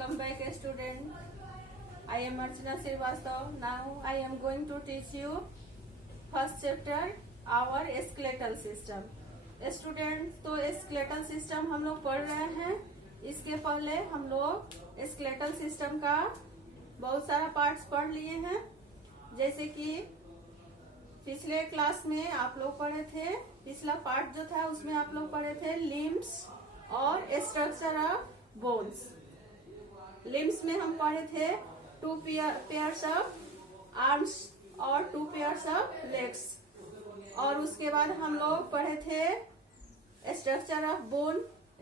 Welcome back, student. I am Archana Srivastava. Now I am going to teach you first chapter, our skeletal system. Student, तो skeletal system हम लोग पढ़ रहे हैं. इसके पहले हम लोग skeletal system का बहुत सारा पार्ट्स पढ़ लिए हैं. जैसे कि पिछले क्लास में आप लोग पढ़े थे, पिछला पार्ट जो था उसमें आप लोग पढ़े थे लिम्स और स्ट्रक्चर ऑफ बोन्स. लिम्स में हम पढ़े थे 2 पेयर्स ऑफ आर्म्स और 2 पेयर्स ऑफ लेग्स. और उसके बाद हम लोग पढ़े थे structure of bone.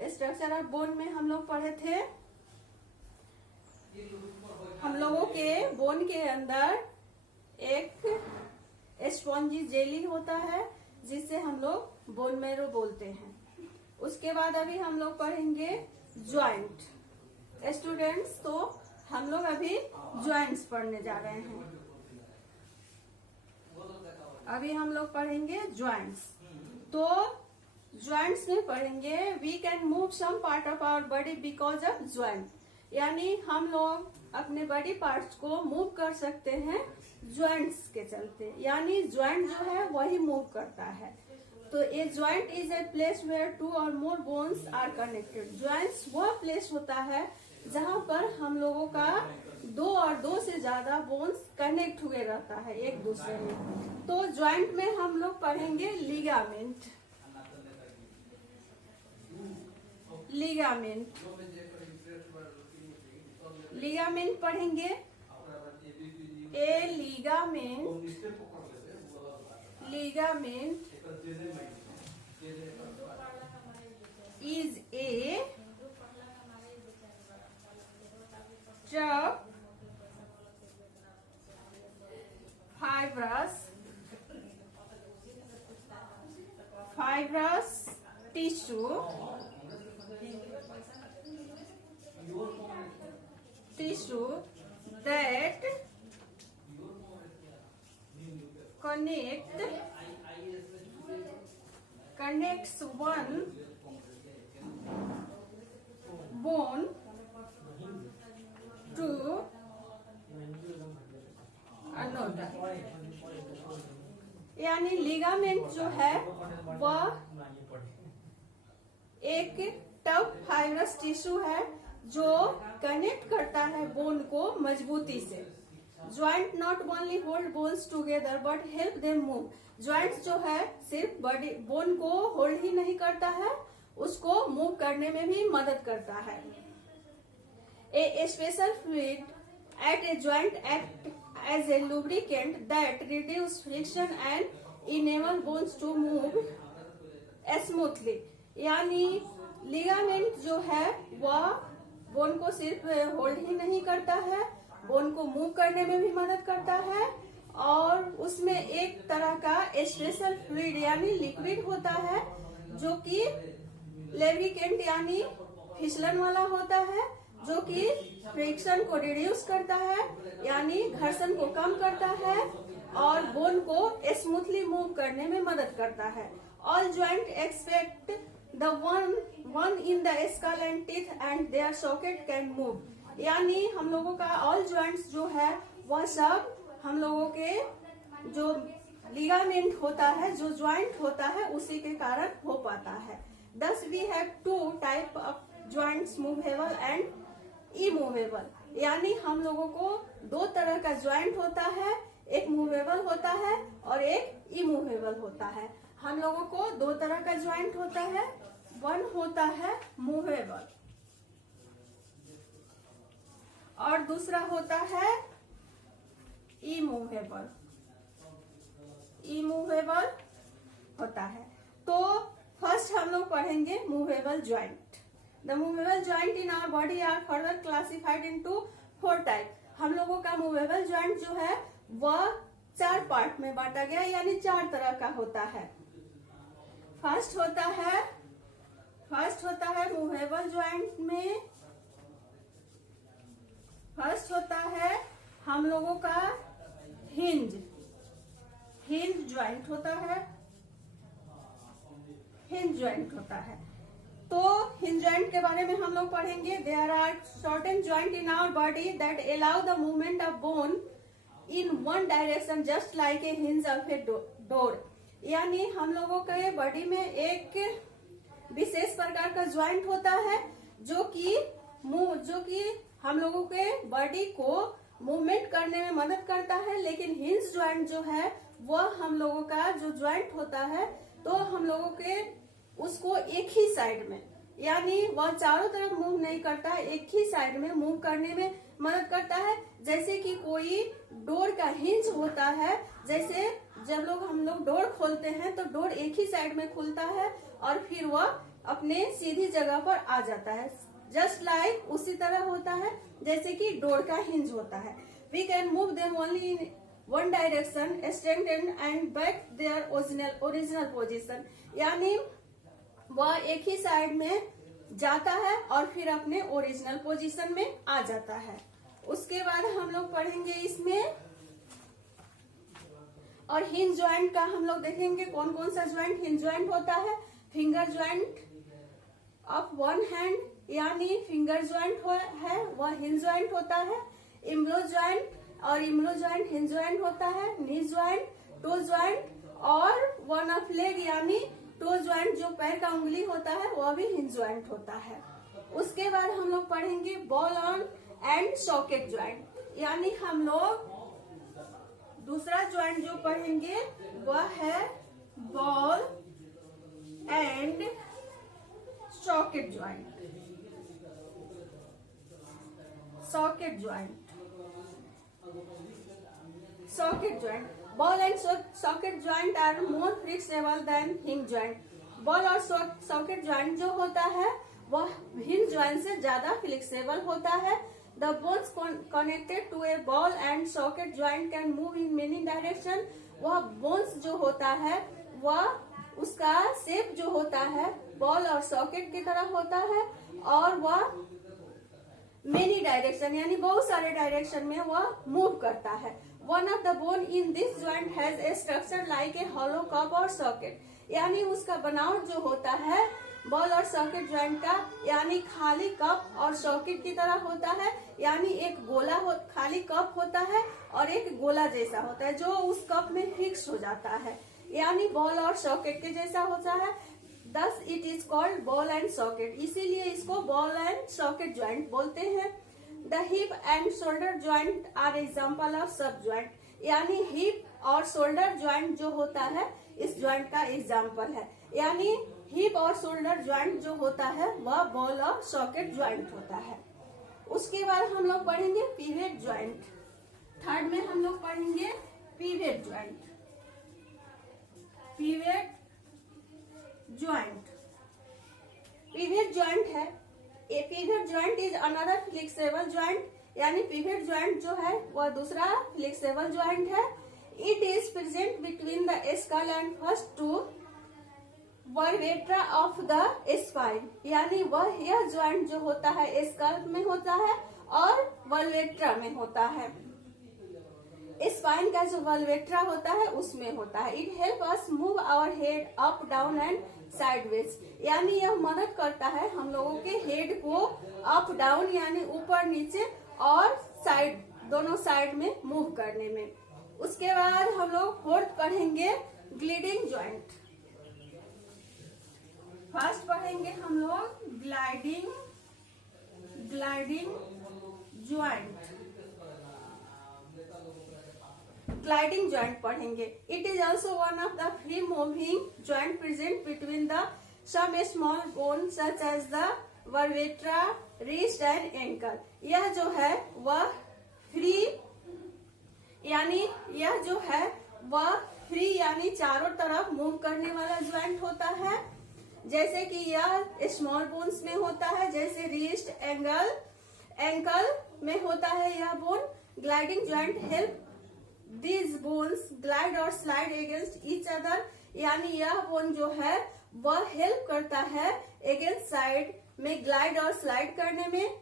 Structure of bone में हम लोग पढ़े थे हम लोगों के बोन के अंदर एक स्पॉन्जी जेली होता है जिससे हम लोग बोन मैरो बोलते हैं. उसके बाद अभी हम लोग पढ़ेंगे ज्वाइंट. स्टूडेंट्स, तो हम लोग अभी ज्वाइंट्स पढ़ने जा रहे हैं. अभी हम लोग पढ़ेंगे ज्वाइंट्स. तो ज्वाइंट्स में पढ़ेंगे we can move some part of our body because of joint. यानी हम लोग अपने बॉडी पार्ट्स को मूव कर सकते हैं ज्वाइंट्स के चलते. यानी ज्वाइंट जो है वही मूव करता है. तो a joint is a place where 2 or more bones are connected. Joints वह प्लेस होता है जहाँ पर हम लोगों का 2 और 2 से ज्यादा बोन्स कनेक्ट हुए रहता है एक दूसरे में. तो ज्वाइंट में हम लोग पढ़ेंगे लिगामेंट. लिगामेंट लिगामेंट पढ़ेंगे. ए ligament is a tough fibrous tissue that connects one bone to another. यानी लिगामेंट जो है वह एक टफ फाइब्रस टिश्यू है जो कनेक्ट करता है बोन को मजबूती से. Joint not only hold bones together but help them move. Joint जो है सिर्फ बॉडी बोन को होल्ड ही नहीं करता है, उसको मूव करने में भी मदद करता है. A special fluid at a joint act as a lubricant that reduce friction and enable bones to move smoothly. यानी लिगामेंट जो है वह बोन को सिर्फ होल्ड ही नहीं करता है, बोन को मूव करने में भी मदद करता है. और उसमें एक तरह का स्पेशल फ्लूइड यानी लिक्विड होता है जो कि लुब्रिकेंट यानी फिसलन वाला होता है, जो कि फ्रिक्शन को रिड्यूस करता है यानी घर्षण को कम करता है और बोन को स्मूथली मूव करने में मदद करता है. All joint except the one in the skull and teeth and their socket can move. यानी हम लोगों का ऑल ज्वाइंट्स जो है वह सब हम लोगों के जो लिगामेंट होता है, जो ज्वाइंट होता है, उसी के कारण हो पाता है. Thus we have 2 type of joints, movable and immovable. यानी हम लोगों को 2 तरह का ज्वाइंट होता है, एक मूवेबल होता है और एक इमूवेबल होता है. हम लोगों को 2 तरह का ज्वाइंट होता है. वन होता है मूवेबल और दूसरा होता है इमूवेबल. इमूवेबल होता है. तो फर्स्ट हम लोग पढ़ेंगे movable joint. The movable joint in our body are further classified into 4 type. हम लोगों का मूवेबल ज्वाइंट जो है वह 4 पार्ट में बांटा गया, यानी 4 तरह का होता है. फर्स्ट होता है मूवेबल ज्वाइंट में फर्स्ट होता है हम लोगों का हिंज ज्वाइंट होता है. हिंज ज्वाइंट होता है. तो हिंज ज्वाइंट के बारे में हम लोग पढ़ेंगे। There are certain joint in our body that allow the movement of bone in one direction just like a hinge of a door. यानी हम लोगों के बॉडी में एक विशेष प्रकार का ज्वाइंट होता है जो कि हम लोगों के बॉडी को मूवमेंट करने में मदद करता है। लेकिन हिंज ज्वाइंट जो है वह हम लोगों का जो ज्वाइंट होता है तो हम लोगों के उसको एक ही साइड में, यानी वह चारों तरफ मूव नहीं करता है, एक ही साइड में मूव करने में मदद करता है। जैसे कि कोई डोर का हिंज होता है, जैसे जब हम लोग डोर खोलते हैं तो डोर एक ही साइड में खुलता है और फिर वह अपने सीधी जगह पर आ जाता है। जस्ट लाइक उसी तरह होता है जैसे कि डोर का हिंज होता है। We can move them only in one direction, strengthen and back their original position. यानी वह एक ही साइड में जाता है और फिर अपने ओरिजिनल पोजीशन में आ जाता है। उसके बाद हम लोग पढ़ेंगे इसमें, और हिंज ज्वाइंट का हम लोग देखेंगे कौन कौन सा ज्वाइंट हिंज ज्वाइंट होता है। Finger joint of one hand, यानी फिंगर ज्वाइंट है वह हिंज ज्वाइंट होता है। इम्लो ज्वाइंट और इम्लो ज्वाइंट हिंज ज्वाइंट होता है। नी ज्वाइंट, टो ज्वाइंट और वन ऑफ लेग यानी टो ज्वाइंट जो पैर का उंगली होता है वह भी हिंज ज्वाइंट होता है। उसके बाद हम लोग पढ़ेंगे ball on and socket joint, यानी हम लोग दूसरा ज्वाइंट जो पढ़ेंगे वह है ball and socket joint. Socket joint, socket joint, ball and socket joint are more flexible than hinge joint. Ball और सॉकेट ज्वाइंट जो होता है वह हिंज ज्वाइंट से ज्यादा फ्लेक्सिबल होता है। The bones connected to a ball and socket joint can move in many direction। वह बोन्स जो होता है वह उसका शेप जो होता है बॉल और सॉकेट की तरह होता है और वह मेनी डायरेक्शन यानी बहुत सारे डायरेक्शन में वह मूव करता है। One of the bone in this joint has a structure like a hollow cup और सॉकेट, यानी उसका बनावट जो होता है बॉल और सॉकेट ज्वाइंट का यानी खाली कप और सॉकेट की तरह होता है। यानी एक गोला खाली कप होता है और एक गोला जैसा होता है जो उस कप में फिक्स हो जाता है, यानी बॉल और सॉकेट के जैसा होता है। Thus it is called ball and socket, इसीलिए इसको बॉल एंड सॉकेट ज्वाइंट बोलते हैं। The hip and shoulder joint are example of sub joint, यानी हिप और शोल्डर ज्वाइंट जो होता है इस ज्वाइंट का एग्जाम्पल है। यानी हिप और शोल्डर ज्वाइंट जो होता है वह बॉल और सॉकेट ज्वाइंट होता है। उसके बाद हम लोग पढ़ेंगे पिवेट ज्वाइंट। थर्ड में हम लोग पढ़ेंगे pivot joint. Pivot joint, pivot joint है, a pivot joint is another flexible joint, यानी पिवेट ज्वाइंट जो है वह दूसरा फ्लेक्सिबल ज्वाइंट है। It is present between the skull and first two vertebra of the spine, यानी यह ज्वाइंट जो होता है स्कल में होता है और वर्वेट्रा में होता है। स्पाइन का जो वर्वेट्रा होता है उसमें होता है। It help us move our head up down and sideways, यानी यह मदद करता है हम लोगों के हेड को अप डाउन यानी ऊपर नीचे और साइड दोनों साइड में मूव करने में। उसके बाद हम लोग फोर्थ पढ़ेंगे ग्लाइडिंग ज्वाइंट। फर्स्ट पढ़ेंगे हम लोग ग्लाइडिंग ज्वाइंट। ग्लाइडिंग ज्वाइंट पढ़ेंगे। It is also one of the free moving joint present between the some small bone such as the vertebra, wrist and ankle. यह जो है वह फ्री यानी यह जो है वह फ्री यानी चारों तरफ मूव करने वाला ज्वाइंट होता है। जैसे कि यह स्मॉल बोन्स में होता है, जैसे रिस्ट, एंकल में होता है यह bone. Gliding joint help these bones glide और slide against each other, यानी यह बोन जो है वह हेल्प करता है against साइड में ग्लाइड और स्लाइड करने में।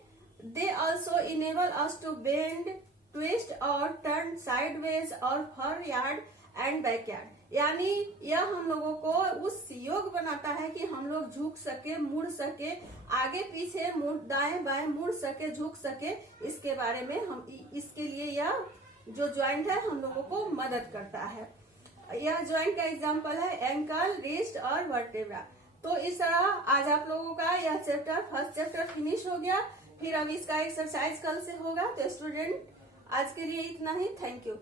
they also enable us to bend, twist और turn sideways और forward and backward, यानी यह हम लोगों को उस योग बनाता है कि हम लोग झुक सके, मुड़ सके, आगे पीछे मुड़, दाएं बाएं मुड़ सके, झुक सके। इसके बारे में हम इसके लिए यह जो ज्वाइंट है हम लोगों को मदद करता है। यह ज्वाइंट का एग्जांपल है एंकल, रिस्ट और वर्टेब्रा। तो इस तरह आज आप लोगों का यह चैप्टर, फर्स्ट चैप्टर फिनिश हो गया। फिर अब इसका एक्सरसाइज कल से होगा। तो स्टूडेंट आज के लिए इतना ही। Thank you.